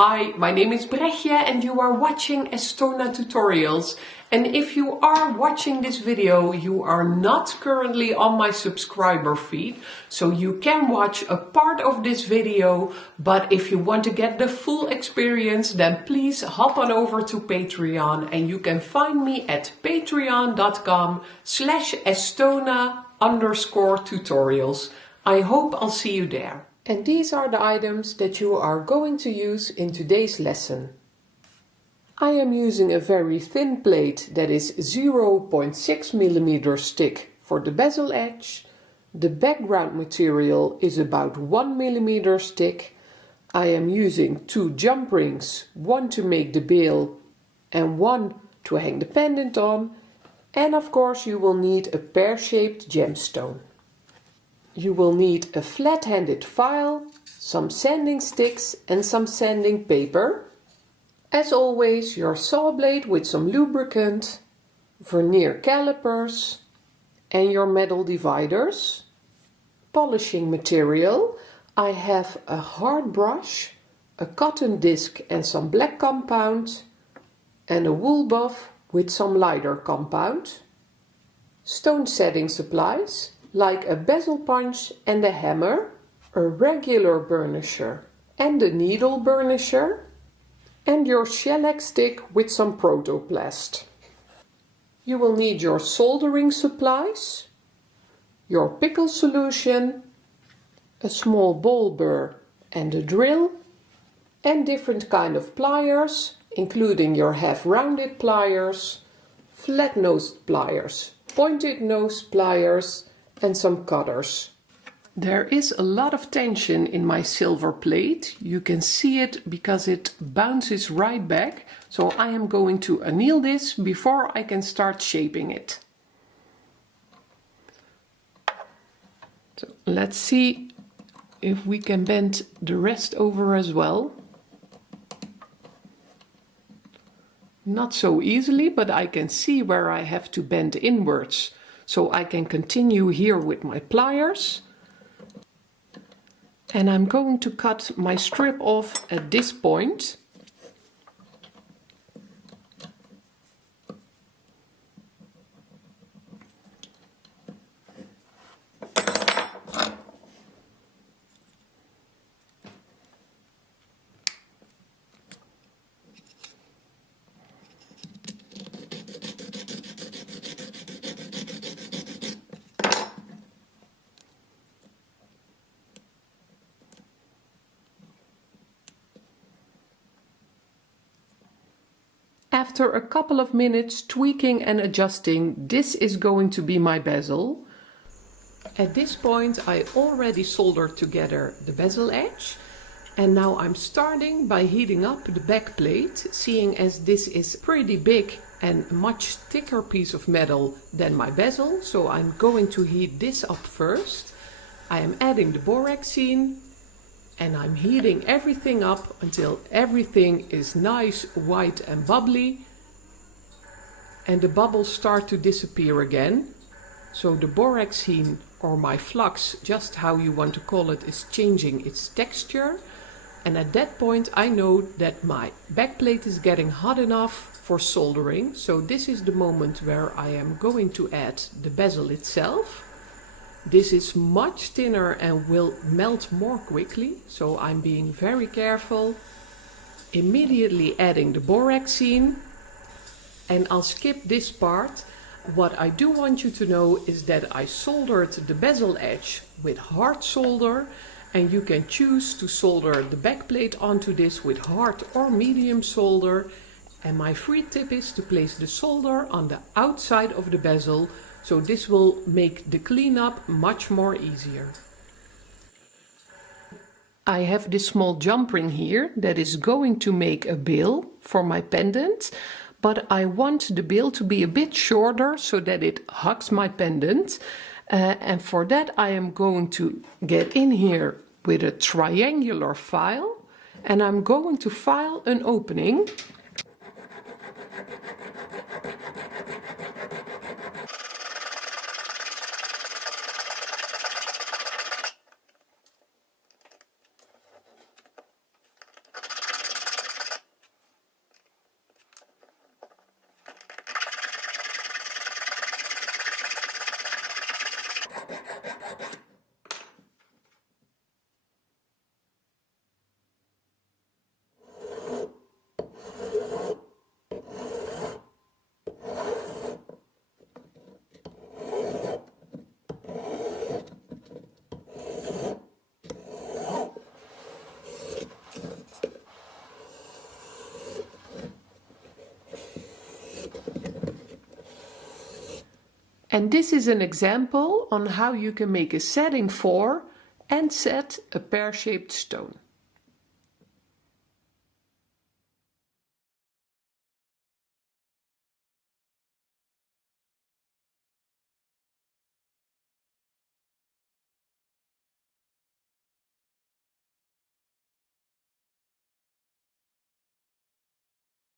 Hi, my name is BREGJE and you are watching Estona tutorials. And if you are watching this video, you are not currently on my subscriber feed, so you can watch a part of this video, but if you want to get the full experience, then please hop on over to Patreon and you can find me at patreon.com/Estona_tutorials. I hope I'll see you there. And these are the items that you are going to use in today's lesson. I am using a very thin plate that is 0.6 mm thick for the bezel edge. The background material is about 1 mm thick. I am using 2 jump rings, one to make the bail and one to hang the pendant on. And of course you will need a pear-shaped gemstone. You will need a flat-handed file, some sanding sticks and some sanding paper. As always, your saw blade with some lubricant, vernier calipers and your metal dividers. Polishing material. I have a hard brush, a cotton disc and some black compound, and a wool buff with some lighter compound. Stone setting supplies like a bezel punch and a hammer, a regular burnisher and a needle burnisher, and your shellac stick with some protoplast. You will need your soldering supplies, your pickle solution, a small ball burr and a drill, and different kind of pliers, including your half-rounded pliers, flat-nosed pliers, pointed-nosed pliers, and some cutters. There is a lot of tension in my silver plate. You can see it because it bounces right back. So I am going to anneal this before I can start shaping it. So let's see if we can bend the rest over as well. Not so easily, but I can see where I have to bend inwards. So I can continue here with my pliers. And I'm going to cut my strip off at this point. After a couple of minutes tweaking and adjusting, this is going to be my bezel. At this point I already soldered together the bezel edge, and now I'm starting by heating up the back plate, seeing as this is pretty big and much thicker piece of metal than my bezel, so I'm going to heat this up first. I am adding the borexine and I'm heating everything up until everything is nice, white and bubbly, and the bubbles start to disappear again. So the borexine, or my flux, just how you want to call it, is changing its texture, and at that point I know that my backplate is getting hot enough for soldering. So this is the moment where I am going to add the bezel itself. This is much thinner and will melt more quickly, so I'm being very careful. Immediately adding the borexine, and I'll skip this part. What I do want you to know is that I soldered the bezel edge with hard solder, and you can choose to solder the backplate onto this with hard or medium solder. And my free tip is to place the solder on the outside of the bezel, so this will make the cleanup much more easier. I have this small jump ring here that is going to make a bail for my pendant, but I want the bail to be a bit shorter so that it hugs my pendant. And for that I am going to get in here with a triangular file, and I'm going to file an opening. And this is an example on how you can make a setting for and set a pear-shaped stone.